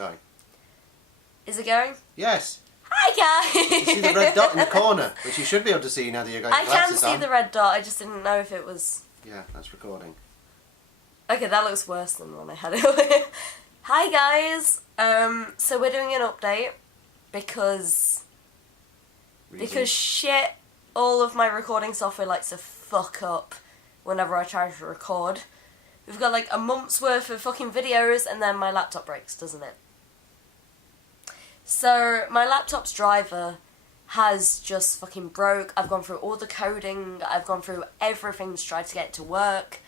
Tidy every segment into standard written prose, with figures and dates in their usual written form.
Going. Is it going? Yes. Hi guys! You see the red dot in the corner, which you should be able to see now that you're going I can see the red dot, I just didn't know if it was... Yeah, that's recording. Okay, that looks worse than when I had it. Hi guys! So we're doing an update because shit, all of my recording software likes to fuck up whenever I try to record. We've got like a month's worth of fucking videos and then my laptop breaks, doesn't it? So my laptop's driver has just fucking broke. I've gone through all the coding, I've gone through everything to try to get it to work,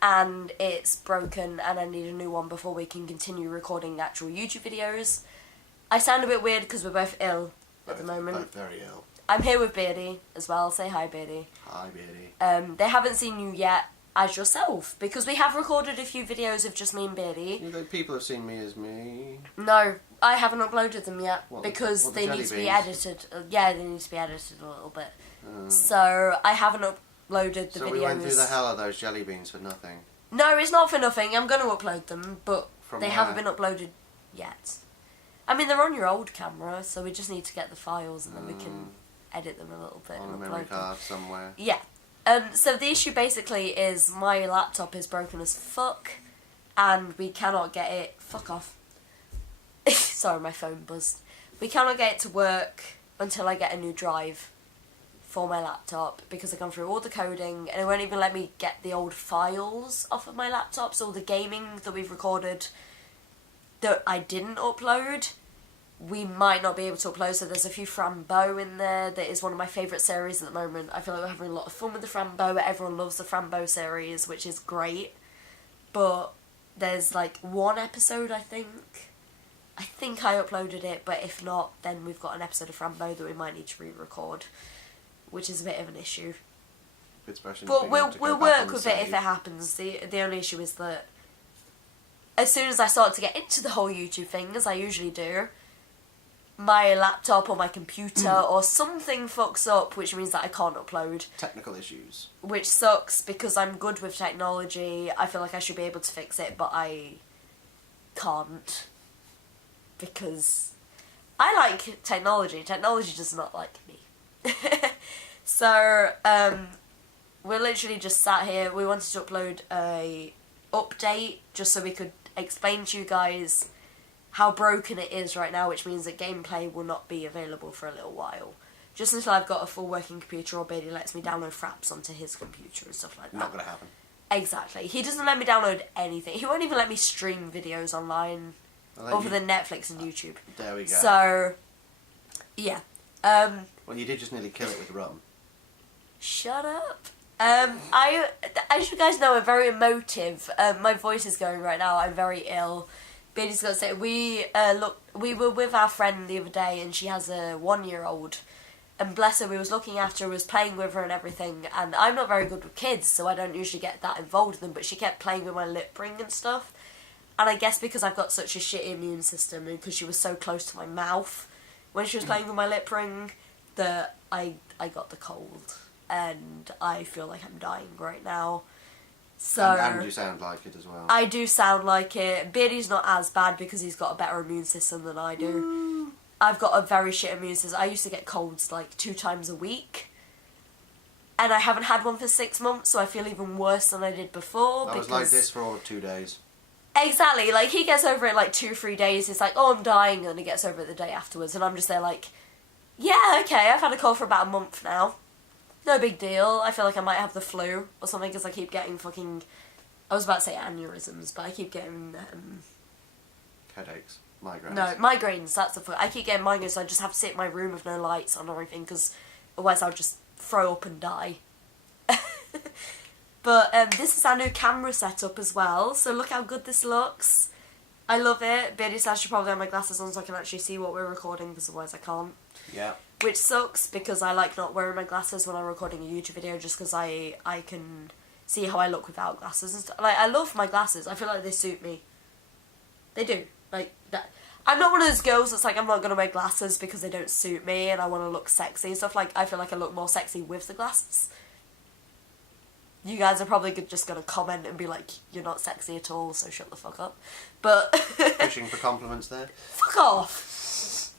and it's broken and I need a new one before we can continue recording actual YouTube videos. I sound a bit weird because we're both ill at the moment. Both very ill. I'm here with Beardy as well. Say hi, Beardy. Hi, Beardy. They haven't seen you yet as yourself because we have recorded a few videos of just me and Beardy. You think people have seen me as me? No, I haven't uploaded them yet What, because the they jelly need to be beans? edited. Yeah, they need to be edited a little bit. So I haven't uploaded the videos. So we went through the hell of those jelly beans for nothing. No, it's not for nothing. I'm going to upload them, but From they where? haven't been uploaded yet. I mean, they're on your old camera, so we just need to get the files and then we can edit them a little bit On and a upload memory them. card somewhere. Yeah. So the issue basically is my laptop is broken as fuck, and we cannot get it... Fuck off. Sorry, my phone buzzed. We cannot get it to work until I get a new drive for my laptop, because I've gone through all the coding, and it won't even let me get the old files off of my laptop, so all the gaming that we've recorded that I didn't upload, we might not be able to upload. So there's a few Frambo in there. That is one of my favourite series at the moment. I feel like we're having a lot of fun with the Frambo. Everyone loves the Frambo series, which is great. But there's like one episode, I think I uploaded it, but if not, then we've got an episode of Frambo that we might need to re-record, which is a bit of an issue. But we'll work with it if it happens. The only issue is that as soon as I start to get into the whole YouTube thing, as I usually do, my laptop or my computer or something fucks up, which means that I can't upload. Technical issues. Which sucks because I'm good with technology. I feel like I should be able to fix it, but I can't. Because I like technology. Technology does not like me. So, we're literally just sat here. We wanted to upload a update just so we could explain to you guys how broken it is right now, which means that gameplay will not be available for a little while. Just until I've got a full working computer or Beardy lets me download fraps onto his computer and stuff like that. Not gonna happen. Exactly. He doesn't let me download anything. He won't even let me stream videos online other than Netflix and YouTube. There we go. So, yeah. Well, you did just nearly kill it with rum. Shut up. As you guys know, I'm very emotive. My voice is going right now. I'm very ill. Beardy's got to say, we were with our friend the other day, and she has a 1-year-old, and bless her, we was looking after her, was playing with her and everything, and I'm not very good with kids, so I don't usually get that involved with them, but she kept playing with my lip ring and stuff, and I guess because I've got such a shitty immune system, and because she was so close to my mouth when she was playing with my lip ring, that I got the cold, and I feel like I'm dying right now. So, and you sound like it as well. I do sound like it. Beardy's not as bad because he's got a better immune system than I do. I've got a very shit immune system. I used to get colds like 2 times a week. And I haven't had one for 6 months, so I feel even worse than I did before. I was like this for all of 2 days. Exactly. Like, he gets over it like 2-3 days. It's like, oh, I'm dying, and he gets over it the day afterwards. And I'm just there like, yeah, okay, I've had a cold for about a month now. No big deal. I feel like I might have the flu or something because I keep getting fucking... I was about to say aneurysms, but I keep getting... Headaches. Migraines. No, migraines, that's the... I keep getting migraines, so I just have to sit in my room with no lights on or anything because otherwise I'll just throw up and die. But this is our new camera setup as well, so look how good this looks. I love it. Beardy says I should probably have my glasses on so I can actually see what we're recording because otherwise I can't. Yeah. Which sucks because I like not wearing my glasses when I'm recording a YouTube video just because I can see how I look without glasses and stuff. Like, I love my glasses. I feel like they suit me. They do. Like, that. I'm not one of those girls that's like, I'm not going to wear glasses because they don't suit me and I want to look sexy and stuff. Like, I feel like I look more sexy with the glasses. You guys are probably just going to comment and be like, you're not sexy at all, so shut the fuck up. But... Fishing for compliments there. Fuck off!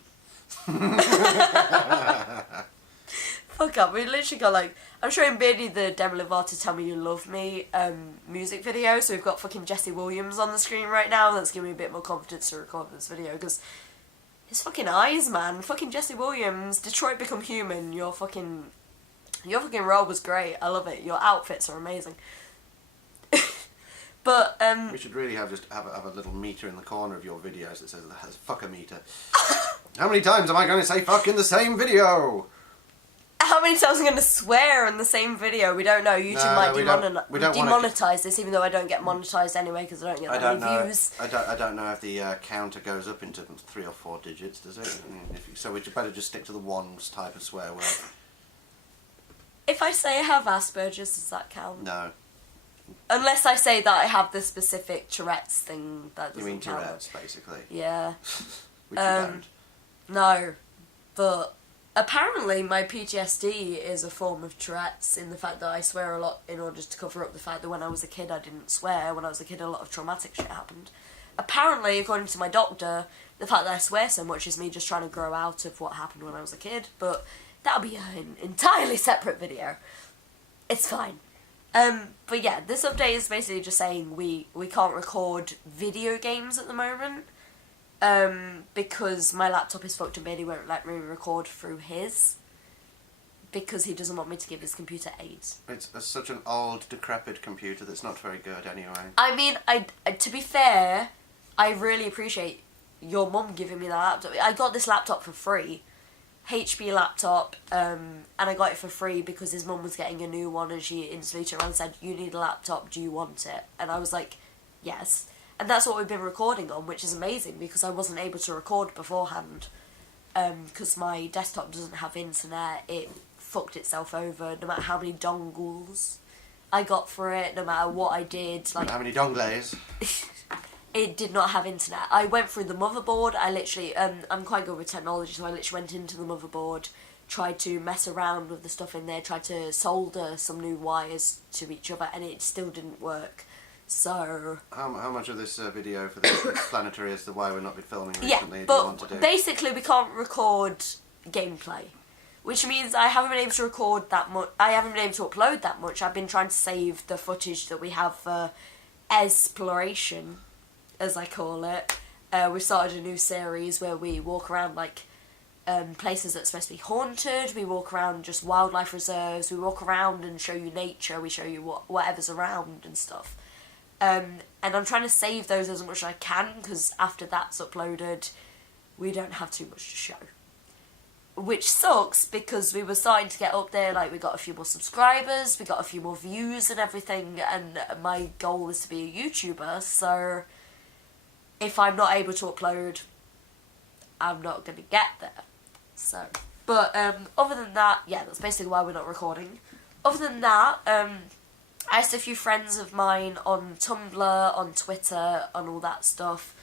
Fuck up. We literally got like... I'm showing Beardy the Demi Lovato Tell Me You Love Me music video, so we've got fucking Jesse Williams on the screen right now. That's giving me a bit more confidence to record this video, because his fucking eyes, man. Fucking Jesse Williams, Detroit Become Human, your fucking role was great. I love it. Your outfits are amazing. But, we should really have a little meter in the corner of your videos that says fuck a meter. How many times am I going to say fuck in the same video? How many times I'm going to swear in the same video? We don't know. YouTube might demonetize this, even though I don't get monetized anyway because I don't get that many views. I don't know if the counter goes up into 3 or 4 digits, does it? I mean, so we'd better just stick to the one type of swear word. If I say I have Asperger's, does that count? No. Unless I say that I have the specific Tourette's thing, that doesn't You mean count. Tourette's, basically? Yeah. Which you don't. No, but apparently my PTSD is a form of Tourette's in the fact that I swear a lot in order to cover up the fact that when I was a kid I didn't swear. When I was a kid a lot of traumatic shit happened. Apparently, according to my doctor, the fact that I swear so much is me just trying to grow out of what happened when I was a kid, but that'll be an entirely separate video. It's fine. But yeah, this update is basically just saying we can't record video games at the moment, because my laptop is fucked and Beardy won't let me record through his, because he doesn't want me to give his computer aids. It's such an old, decrepit computer that's not very good anyway. I mean, to be fair, I really appreciate your mum giving me that laptop. I got this laptop for free. HP laptop, and I got it for free because his mum was getting a new one and she instantly turned around and said, you need a laptop, do you want it? And I was like, yes. And that's what we've been recording on, which is amazing because I wasn't able to record beforehand because my desktop doesn't have internet. It fucked itself over no matter how many dongles I got for it, no matter what I did. Like, how many dongles? It did not have internet. I went through the motherboard. I literally, I'm quite good with technology, so I literally went into the motherboard, tried to mess around with the stuff in there, tried to solder some new wires to each other, and it still didn't work. So... How much of this video for this explanatory as to why we're not been filming recently yeah, do you want to do? Basically we can't record gameplay, which means I haven't been able to record that much. I haven't been able to upload that much. I've been trying to save the footage that we have for exploration, as I call it. We started a new series where we walk around like places that's supposed to be haunted. We walk around just wildlife reserves. We walk around and show you nature. We show you whatever's around and stuff. And I'm trying to save those as much as I can because after that's uploaded, we don't have too much to show. Which sucks because we were starting to get up there, like we got a few more subscribers, we got a few more views and everything, and my goal is to be a YouTuber, so if I'm not able to upload, I'm not going to get there. So, but other than that, yeah, that's basically why we're not recording. Other than that, I asked a few friends of mine on Tumblr, on Twitter, on all that stuff,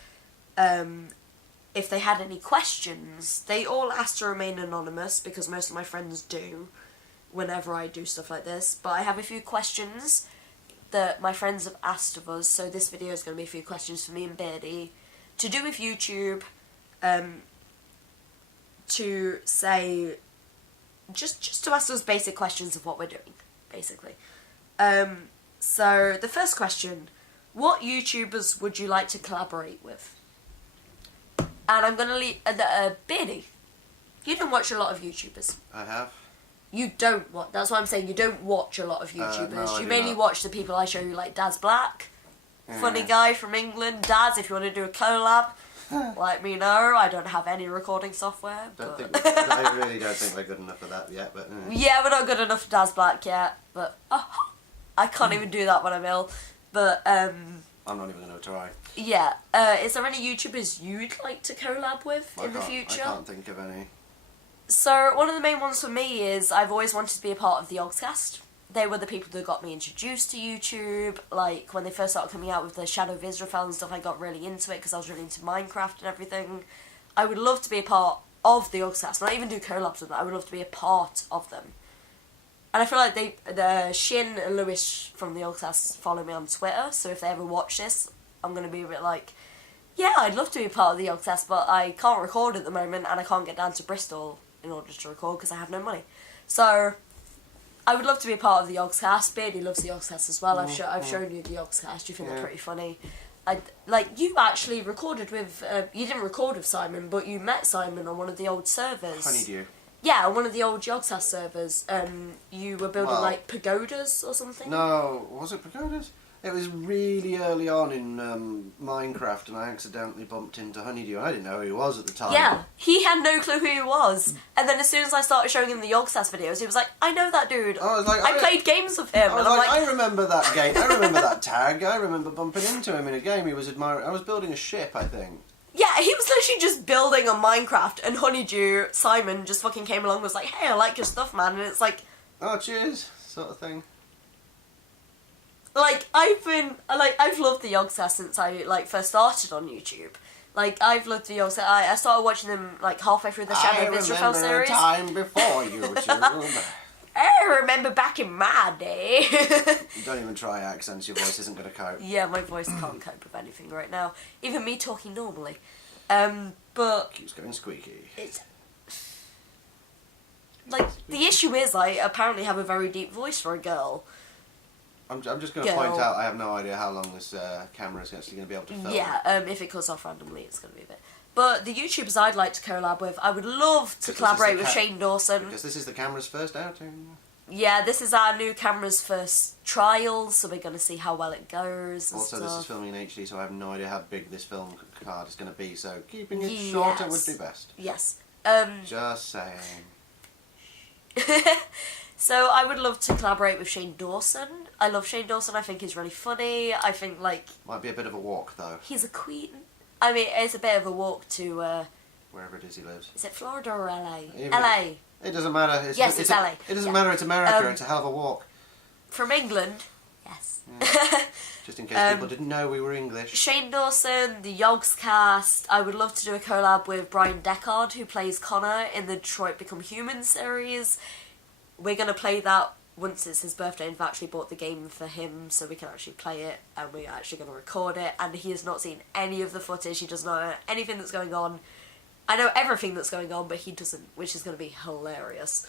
if they had any questions. They all asked to remain anonymous because most of my friends do whenever I do stuff like this, but I have a few questions that my friends have asked of us, so this video is going to be a few questions for me and Beardy to do with YouTube, to say, just to ask us basic questions of what we're doing, basically. So the first question, what YouTubers would you like to collaborate with? And I'm going to leave, Beardy, you don't watch a lot of YouTubers. I have. You don't watch, that's what I'm saying, you don't watch a lot of YouTubers. No, you mainly watch the people I show you, like Daz Black, Yeah. funny guy from England. Daz, if you want to do a collab, let me know. I don't have any recording software. I really don't think we're good enough for that yet, but... Yeah, we're not good enough for Daz Black yet, but I can't even do that when I'm ill. But, I'm not even going to try. yeah. Is there any YouTubers you'd like to collab with in the future? I can't think of any. So, one of the main ones for me is I've always wanted to be a part of the Ogscast. They were the people that got me introduced to YouTube. Like, when they first started coming out with the Shadow of Israel and stuff, I got really into it because I was really into Minecraft and everything. I would love to be a part of the Ogscast. Not even do collabs with them, I would love to be a part of them. And I feel like Shin and Lewis from the Yogscast follow me on Twitter, so if they ever watch this, I'm going to be a bit like, yeah, I'd love to be part of the Yogscast, but I can't record at the moment, and I can't get down to Bristol in order to record because I have no money. So, I would love to be a part of the Yogscast. Beardy loves the Yogscast as well. I've shown you the Yogscast. You think they're pretty funny. You actually recorded with... you didn't record with Simon, but you met Simon on one of the old servers. Honeydew. Yeah, on one of the old Yogscast servers. You were building, pagodas or something? No, was it pagodas? It was really early on in Minecraft, and I accidentally bumped into Honeydew. I didn't know who he was at the time. Yeah, he had no clue who he was. And then as soon as I started showing him the Yogscast videos, he was like, I know that dude. I was like, I played games with him. I remember that game. I remember that tag. I remember bumping into him in a game. He was admiring. I was building a ship, I think. Yeah, he was literally just building on Minecraft, and Honeydew, Simon, just fucking came along and was like, hey, I like your stuff, man. And it's like... Oh, cheers, sort of thing. I've loved the Yogscast since I, first started on YouTube. I've loved the Yogscast. I started watching them, halfway through the Shadow of Israel series. I remember a time before YouTube. I remember back in my day. Don't even try accents, your voice isn't going to cope. Yeah, my voice can't cope with anything right now. Even me talking normally. But... Keeps going squeaky. It's... the issue is I apparently have a very deep voice for a girl. I'm just going to point out I have no idea how long this camera is actually going to be able to film. Yeah, if it cuts off randomly, it's going to be a bit. But the YouTubers I'd like to collab with, I would love to collaborate with Shane Dawson. Because this is the camera's first outing. Yeah, this is our new camera's first trial, so we're going to see how well it goes. And also, stuff. This is filming in HD, so I have no idea how big this film card is going to be, so keeping it shorter would be best. Yes. Just saying. So I would love to collaborate with Shane Dawson. I love Shane Dawson. I think he's really funny. I think might be a bit of a walk though. He's a queen. I mean, it's a bit of a walk to wherever it is he lives. Is it Florida or LA? Even LA. It doesn't matter. It's LA. It doesn't matter. It's America. It's a hell of a walk. From England. Yes. Yeah. Just in case people didn't know we were English. Shane Dawson, the Yogscast. I would love to do a collab with Brian Deckard, who plays Connor in the Detroit Become Human series. We're going to play that once it's his birthday, and I've actually bought the game for him so we can actually play it, and we're actually going to record it, and he has not seen any of the footage. He doesn't know anything that's going on. I know everything that's going on, but he doesn't, which is going to be hilarious.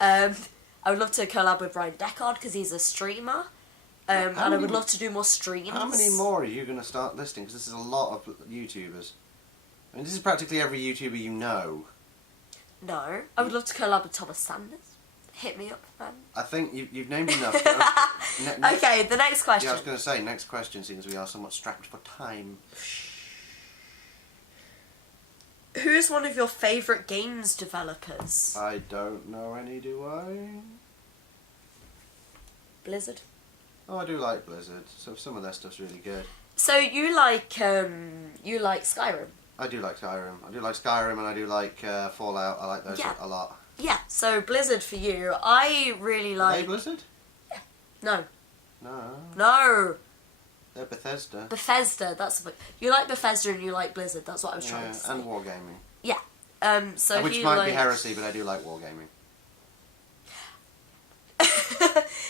I would love to collab with Brian Deckard because he's a streamer, and I would love to do more streams. How many more are you going to start listing? Because this is a lot of YouTubers. I mean, this is practically every YouTuber you know. No. I would love to collab with Thomas Sanders. Hit me up, man. I think you've named enough. Okay, the next question. Yeah, I was going to say, next question, seeing as we are somewhat strapped for time. Who's one of your favourite games developers? I don't know any, do I? Blizzard. Oh, I do like Blizzard. So some of their stuff's really good. So you like Skyrim? I do like Skyrim. I do like Skyrim, and I do like Fallout. I like those a lot. Yeah, so Blizzard for you. I really like... Are they Blizzard? Yeah. No. No. No. They're Bethesda. Bethesda, that's what... You like Bethesda and you like Blizzard, that's what I was trying to say. And Wargaming. Yeah. So which might be heresy, but I do like Wargaming.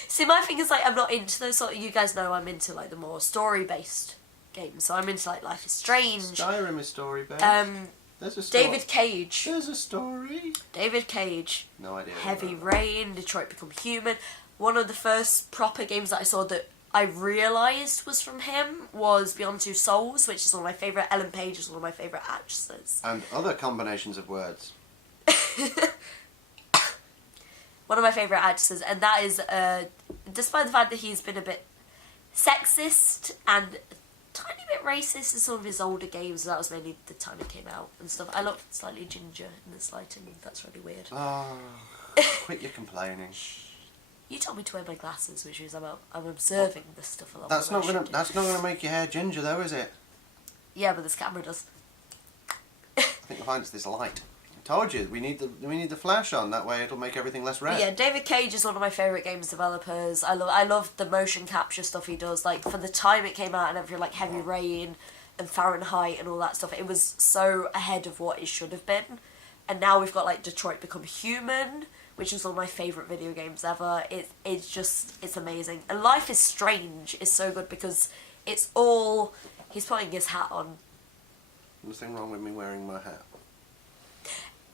See, my thing is, I'm not into those sort of... You guys know I'm into, the more story-based games, so I'm into, Life is Strange. Skyrim is story-based. There's a story. David Cage. There's a story. David Cage. No idea. Heavy Rain, Detroit Become Human. One of the first proper games that I saw that I realised was from him was Beyond Two Souls, which is one of my favourite. Ellen Page is one of my favourite actresses. And other combinations of words. One of my favourite actresses, and that is, despite the fact that he's been a bit sexist and tiny bit racist in some of his older games. That was mainly the time it came out and stuff. I looked slightly ginger in this lighting. That's really weird. Oh, quit your complaining. You told me to wear my glasses, which means I'm observing this stuff a lot. That's not gonna make your hair ginger, though, is it? Yeah, but this camera does. I think you'll find it's this light. I told you we need the flash on. That way it'll make everything less red. But yeah, David Cage is one of my favourite games developers. I love the motion capture stuff he does. For the time it came out and everything, Heavy Rain and Fahrenheit and all that stuff, it was so ahead of what it should have been. And now we've got Detroit Become Human, which is one of my favourite video games ever. It's amazing. And Life is Strange is so good because it's all... He's putting his hat on. Nothing wrong with me wearing my hat.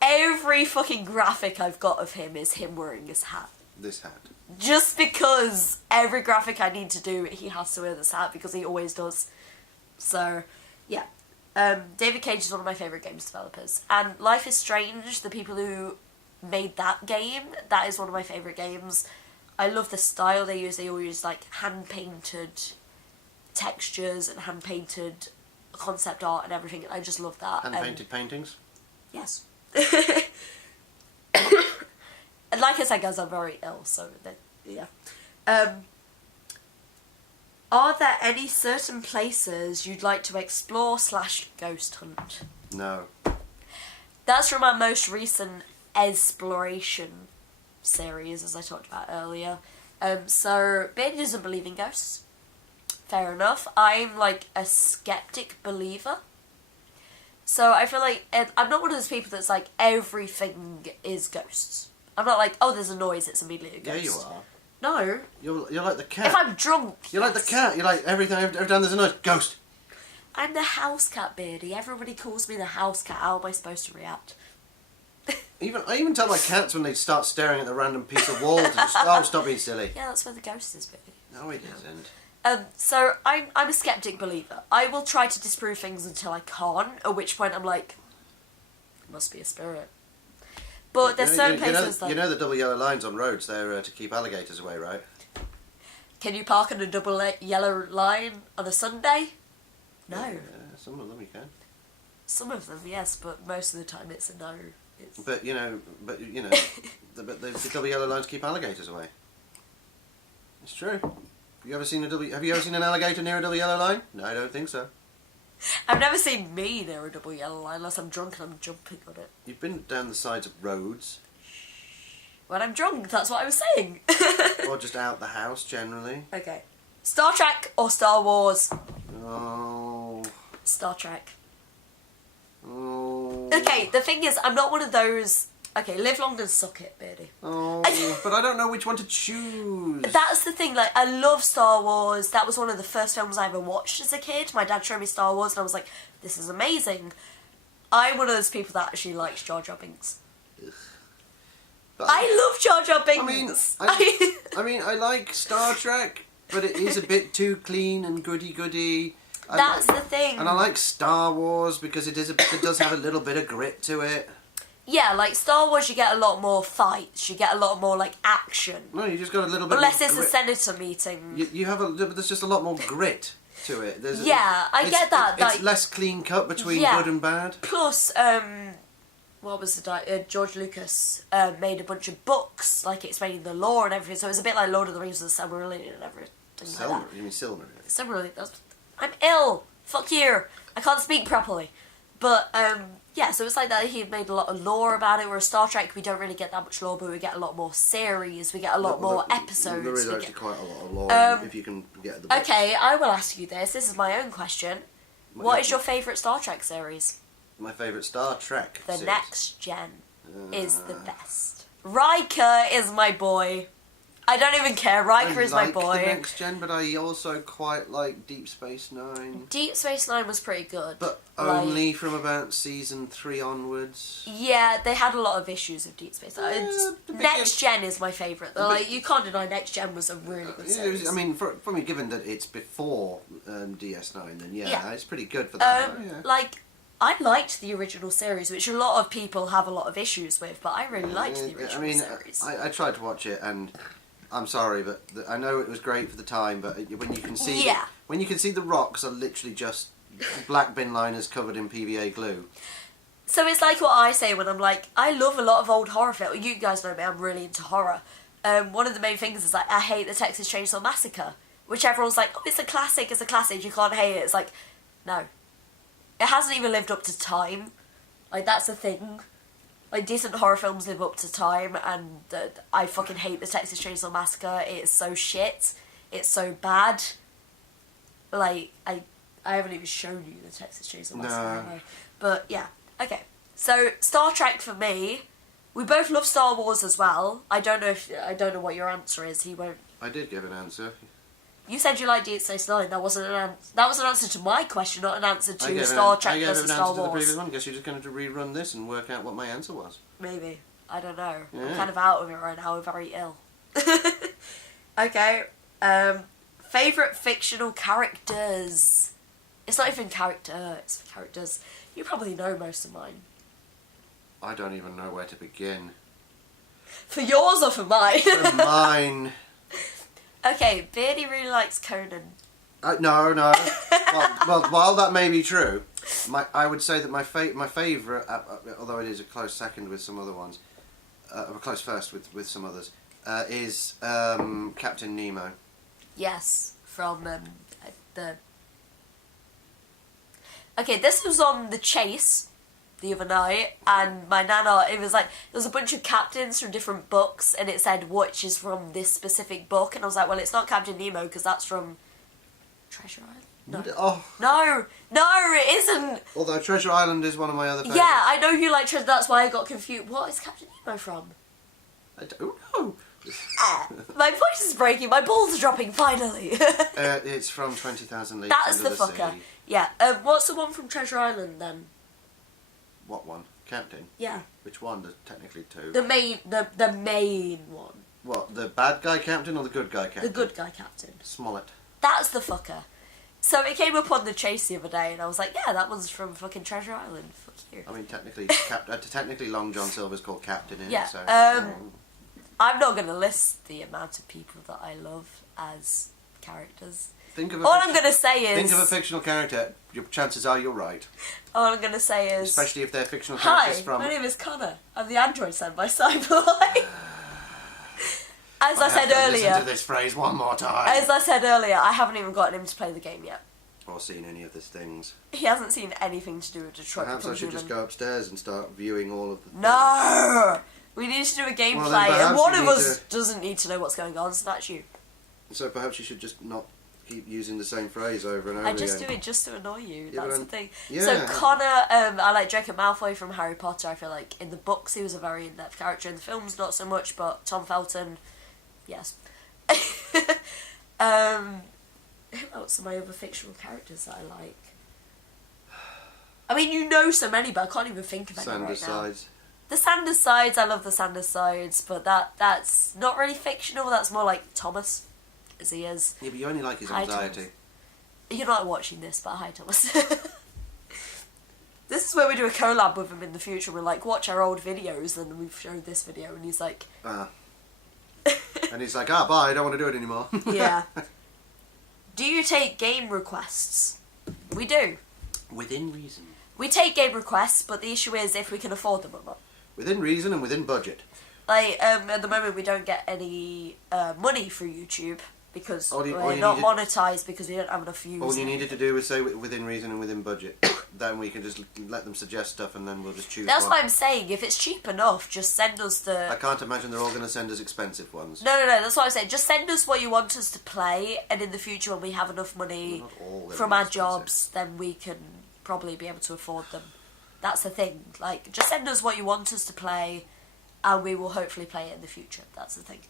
Every fucking graphic I've got of him is him wearing his hat. This hat. Just because every graphic I need to do, he has to wear this hat because he always does. So, yeah. David Cage is one of my favourite games developers. And Life is Strange, the people who made that game, that is one of my favourite games. I love the style they use. They all use, like, hand-painted textures and hand-painted concept art and everything. I just love that. Hand-painted paintings? Yes. And like I said, guys, I'm very ill, so yeah. Are there any certain places you'd like to explore / ghost hunt? No. That's from our most recent exploration series, as I talked about earlier. So, Beardy doesn't believe in ghosts. Fair enough. I'm like a skeptic believer. So I feel like I'm not one of those people that's like everything is ghosts. I'm not like, oh, there's a noise, it's immediately a ghost. Yeah, you are. No. You're like the cat. If I'm drunk. You're like the cat. You're like everything. Every time there's a noise, ghost. I'm the house cat, Beardy. Everybody calls me the house cat. How am I supposed to react? I even tell my cats when they start staring at the random piece of wall to just, oh, stop being silly. Yeah, that's where the ghost is, Beardy. No, it isn't. So I'm a skeptic believer. I will try to disprove things until I can't, at which point I'm like, it must be a spirit. But there's certain places you know the double yellow lines on roads, they're to keep alligators away, right? Can you park on a double yellow line on a Sunday? No. Yeah, some of them you can. Some of them, yes, but most of the time it's a no. But you know, the double yellow lines keep alligators away. It's true. Have you ever seen an alligator near a double yellow line? No, I don't think so. I've never seen me near a double yellow line unless I'm drunk and I'm jumping on it. You've been down the sides of roads. When I'm drunk, that's what I was saying. Or just out the house, generally. Okay. Star Trek or Star Wars? Oh. Star Trek. Oh. Okay, the thing is, I'm not one of those... Okay, live long and suck it, Beardy. Oh, but I don't know which one to choose. That's the thing, like, I love Star Wars. That was one of the first films I ever watched as a kid. My dad showed me Star Wars and I was like, this is amazing. I'm one of those people that actually likes Jar Jar Binks. But I love Jar Jar Binks. I mean, I like Star Trek, but it is a bit too clean and goody-goody. That's the thing. And I like Star Wars because it does have a little bit of grit to it. Yeah, like Star Wars, you get a lot more fights. You get a lot more, like, action. No, you just got a little bit Unless more it's grit. a senator meeting. You have there's just a lot more grit to it. Yeah, I get that. It's like, less clean cut between good and bad. Plus, what was the George Lucas made a bunch of books, like explaining the lore and everything. So it was a bit like Lord of the Rings and the Silmarillion and everything like that. You mean Silmarillion? Silmarillion. I'm ill. Fuck you. I can't speak properly. But yeah, so it's like that. He made a lot of lore about it. Whereas Star Trek, we don't really get that much lore, but we get a lot more series. We get a lot more episodes. There is actually quite a lot of lore if you can get the books. Okay, I will ask you this. This is my own question. What is your favourite Star Trek series? My favourite Star Trek The series. Next Gen is the best. Riker is my boy. I don't even care. Riker is my boy. I like The Next Gen, but I also quite like Deep Space Nine. Deep Space Nine was pretty good. But only from about season 3 onwards. Yeah, they had a lot of issues with Deep Space Nine. Next Gen is my favourite. Like, you can't deny Next Gen was a really good series. I mean, for me, given that it's before DS9, then yeah, it's pretty good for that. Like, I liked the original series, which a lot of people have a lot of issues with, but I really liked the original series. I tried to watch it, and I'm sorry, but I know it was great for the time, but when you can see when you can see the rocks are literally just black bin liners covered in PVA glue. So it's like what I say when I'm like, I love a lot of old horror films. You guys know me, I'm really into horror. One of the main things is like, I hate the Texas Chainsaw Massacre, which everyone's like, oh, it's a classic, you can't hate it. It's like, no. It hasn't even lived up to time. Like, that's the thing. Like, decent horror films live up to time, and I fucking hate the Texas Chainsaw Massacre. It's so shit. It's so bad. Like, I haven't even shown you the Texas Chainsaw Massacre. No. But, yeah. Okay. So, Star Trek for me, We both love Star Wars as well. I don't know what your answer is. He won't. I did give an answer. You said you liked Deep Space Nine. That was an answer to my question, not an answer to Star Trek versus Star Wars. I gave an answer to the previous one. Guess you're just going to rerun this and work out what my answer was. Maybe. I don't know. Yeah. I'm kind of out of it right now. I'm very ill. Okay. Favourite fictional characters. It's not even character, it's characters. You probably know most of mine. I don't even know where to begin. For yours or for mine? For mine. Okay, Beardy really likes Conan. No. well, while that may be true, I would say that my favourite, although it is a close second with some other ones, a close first with some others, is Captain Nemo. Yes, from the... Okay, this was on The Chase the other night, and my nana, it was like, there was a bunch of captains from different books, and it said which is from this specific book, and I was like, well, it's not Captain Nemo, because that's from Treasure Island. No, it isn't. Although Treasure Island is one of my other favourites. Yeah, I know you like Treasure, that's why I got confused. What is Captain Nemo from? I don't know. My voice is breaking, my balls are dropping, finally. It's from 20,000 Leagues That's Under the the fucker. Sea. Yeah, what's the one from Treasure Island, then? What one? Captain? Yeah. Which one? There's technically two. The main one. What, the bad guy captain or the good guy captain? The good guy captain. Smollett. That's the fucker. So it came up on The Chase the other day, and I was like, yeah, that one's from fucking Treasure Island. Fuck you. I mean, technically Long John Silver's called Captain in Yeah, it, so... I'm not going to list the amount of people that I love as characters. All I'm going to say is... Think of a fictional character, your chances are you're right. All I'm going to say is... Especially if they're fictional characters from... Hi, my name is Connor. I'm the android sent by Cyberlight. As I said earlier... Listen to this phrase one more time. As I said earlier, I haven't even gotten him to play the game yet. Or seen any of these things. He hasn't seen anything to do with Detroit. Perhaps I should just go upstairs and start viewing all of the... No! We need to do a gameplay, and one of us doesn't need to know what's going on, so that's you. So perhaps you should just not keep using the same phrase over and over I just again. do it just to annoy you, that's the thing. Yeah. So Connor, I like Draco Malfoy from Harry Potter. I feel like in the books he was a very in-depth character, in the films not so much, but Tom Felton, yes. Who else are my other fictional characters that I like? I mean, you know so many, but I can't even think of any right now. Sides. The Sanders Sides, I love the Sanders Sides, but that's not really fictional, that's more like Thomas, as he is. Yeah, but you only like his Hi, anxiety. Thomas. You're not watching this, but hi, Thomas. This is where we do a collab with him in the future. We're like, watch our old videos, and we've showed this video, and he's like... And he's like, bye, I don't want to do it anymore. Yeah. Do you take game requests? We do. Within reason. We take game requests, but the issue is if we can afford them or not. Within reason and within budget. Like, at the moment we don't get any money through YouTube because we're not monetized because we don't have enough views. All you needed to do was say within reason and within budget. Then we can just let them suggest stuff and then we'll just choose That's one. what I'm saying. If it's cheap enough, just send us the... I can't imagine they're all going to send us expensive ones. No, that's what I'm saying. Just send us what you want us to play, and in the future when we have enough money from our jobs, then we can probably be able to afford them. That's the thing. Like, just send us what you want us to play, and we will hopefully play it in the future. That's the thing.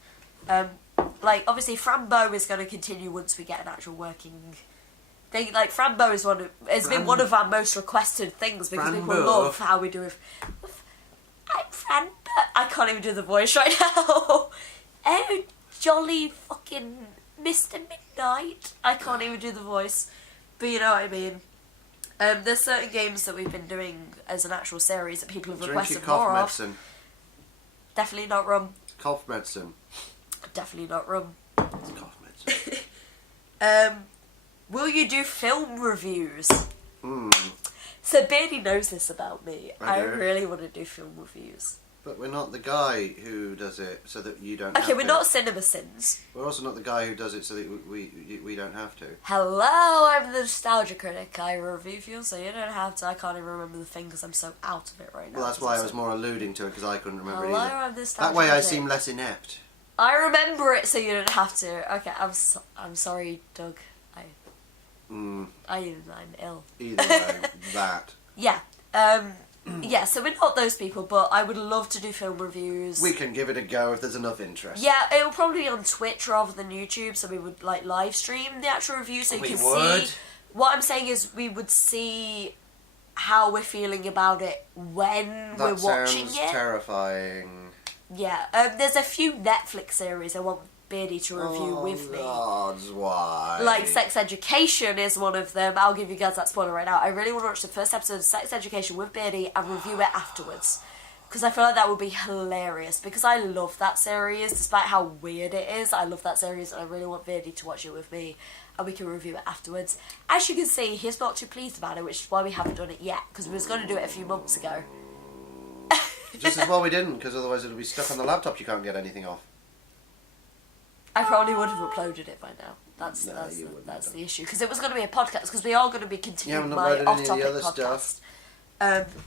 Like, obviously, Frambo is going to continue once we get an actual working thing. Like, Frambo is has been one of our most requested things because people love how we do it. I'm Frambo. I can't even do the voice right now. Oh, jolly fucking Mr. Midnight. I can't even do the voice. But you know what I mean. There's certain games that we've been doing as an actual series that people have requested more of. Medicine. Definitely not rum. Cough medicine. Definitely not rum. It's cough medicine. Will you do film reviews? Hmm. So Beardy knows this about me. I do. really want to do film reviews. But we're not the guy who does it so that you don't have Okay, we're to. not Cinema Sins. We're also not the guy who does it so that we don't have to. Hello, I'm the Nostalgia Critic. I review films so you don't have to. I can't even remember the thing because I'm so out of it right now. Well, that's why I was more alluding to it because I couldn't remember Hello, it either. I'm the Nostalgia That way I Critic. seem less inept. I remember it so you don't have to. Okay, I'm sorry, Doug. I'm ill. Either way, that. Yeah. Yeah, so we're not those people, but I would love to do film reviews. We can give it a go if there's enough interest. Yeah, it will probably be on Twitch rather than YouTube, so we would like live stream the actual review so you can see. What I'm saying is we would see how we're feeling about it when we're watching it. That sounds terrifying. Yeah, there's a few Netflix series I want Beardy to review with me. God, why? Like Sex Education is one of them. I'll give you guys that spoiler right now. I really want to watch the first episode of Sex Education with Beardy and review it afterwards. Because I feel like that would be hilarious. Because I love that series, despite how weird it is. I love that series and I really want Beardy to watch it with me. And we can review it afterwards. As you can see, he's not too pleased about it, which is why we haven't done it yet. Because we was going to do it a few months ago. Just as well we didn't, because otherwise it'll be stuck on the laptop. You can't get anything off. I probably would have uploaded it by now. That's the issue. Because it was going to be a podcast. Because we are going to be continuing my off-topic podcast.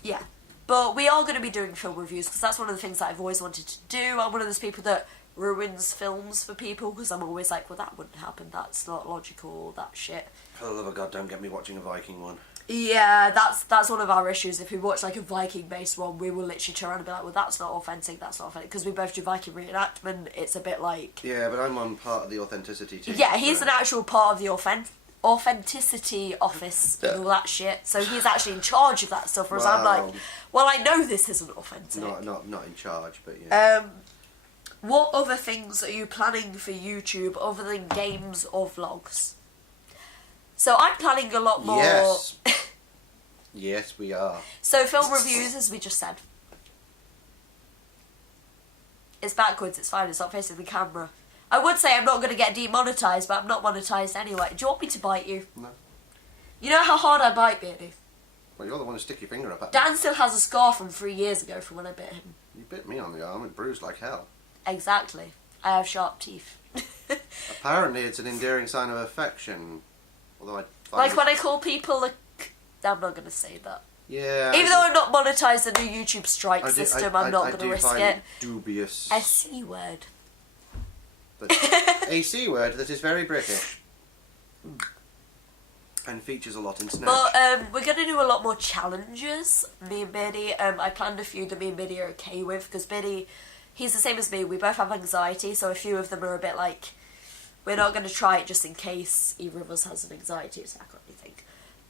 Yeah. But we are going to be doing film reviews. Because that's one of the things that I've always wanted to do. I'm one of those people that ruins films for people. Because I'm always like, well, that wouldn't happen. That's not logical. That shit. For the love of God, don't get me watching a Viking one. Yeah, that's one of our issues. If we watch like a Viking-based one, we will literally turn around and be like, well, that's not authentic, that's not authentic. Because we both do Viking reenactment, it's a bit like... Yeah, but I'm on part of the authenticity team. Yeah, he's an actual part of the authenticity office and all that shit. So he's actually in charge of that stuff, whereas I'm like, well, I know this isn't authentic. Not in charge, but yeah. What other things are you planning for YouTube other than games or vlogs? So I'm planning a lot more... Yes. Yes, we are. So film reviews, as we just said. It's backwards, it's fine, it's not facing the camera. I would say I'm not going to get demonetised, but I'm not monetised anyway. Do you want me to bite you? No. You know how hard I bite, Beardy? Well, you're the one who stick your finger up at me. Dan still has a scar from 3 years ago from when I bit him. You bit me on the arm, it bruised like hell. Exactly. I have sharp teeth. Apparently it's an endearing sign of affection. Although like when I call people a... I'm not going to say that. Yeah. Even though I'm not monetised the new YouTube strike system, I'm not going to risk it. Dubious. A C word. But a C word that is very British. And features a lot in Snatch. But we're going to do a lot more challenges, me and Beardy. I planned a few that me and Beardy are okay with, because Beardy, he's the same as me. We both have anxiety, so a few of them are a bit like... We're not going to try it just in case either of us has an anxiety attack or anything.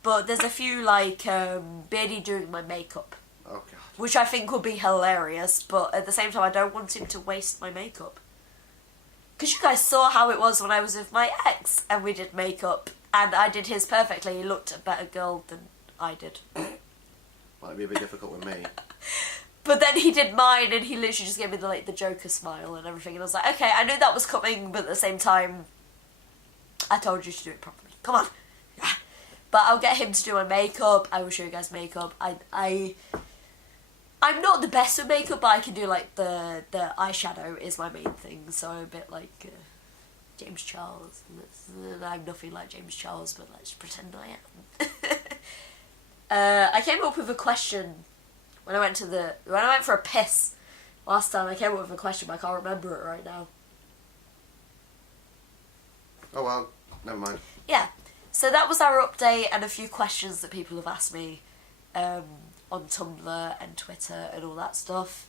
But there's a few, like, Beardy doing my makeup. Oh, God. Which I think will be hilarious, but at the same time I don't want him to waste my makeup. Because you guys saw how it was when I was with my ex, and we did makeup, and I did his perfectly. He looked a better girl than I did. Might be a bit difficult with me. But then he did mine, and he literally just gave me the Joker smile and everything, and I was like, okay, I knew that was coming, but at the same time, I told you to do it properly. Come on. But I'll get him to do my makeup. I will show you guys makeup. I'm not the best with makeup, but I can do like the eyeshadow is my main thing. So I'm a bit like James Charles. And I'm nothing like James Charles, but let's pretend I am. I came up with a question when I went for a piss last time. I came up with a question, but I can't remember it right now. Oh well, never mind. Yeah. So that was our update and a few questions that people have asked me on Tumblr and Twitter and all that stuff.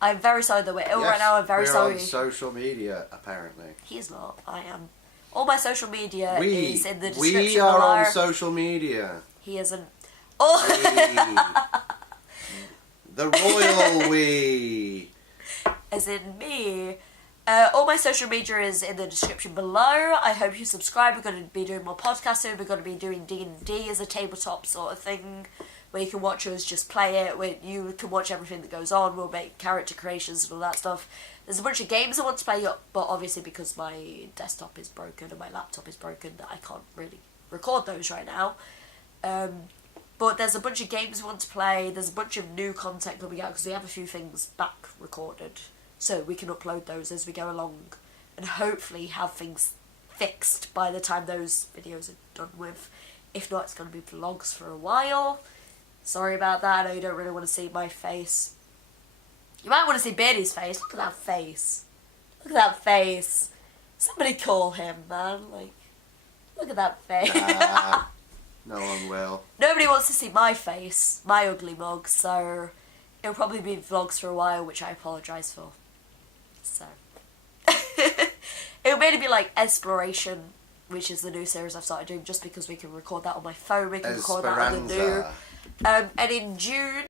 I'm very sorry that we're ill right now. I'm very sorry. We're on social media, apparently. He's not. I am. All my social media is in the description We are below. on social media. He isn't. Oh! The royal we. As in me. All my social media is in the description below. I hope you subscribe. We're going to be doing more podcasts soon. We're going to be doing D&D as a tabletop sort of thing, where you can watch us just play it, where you can watch everything that goes on. We'll make character creations and all that stuff. There's a bunch of games I want to play, but obviously because my desktop is broken and my laptop is broken, I can't really record those right now. But there's a bunch of games we want to play. There's a bunch of new content coming out because we have a few things back recorded. So we can upload those as we go along and hopefully have things fixed by the time those videos are done with. If not, it's going to be vlogs for a while. Sorry about that. I know you don't really want to see my face. You might want to see Beardy's face. Look at that face. Look at that face. Somebody call him, man. Like, look at that face. No one will. Nobody wants to see my face, my ugly mug, so it'll probably be vlogs for a while, which I apologise for. So. It'll mainly be like Exploration, which is the new series I've started doing, just because we can record that on my phone, we can record that on the new. And in June,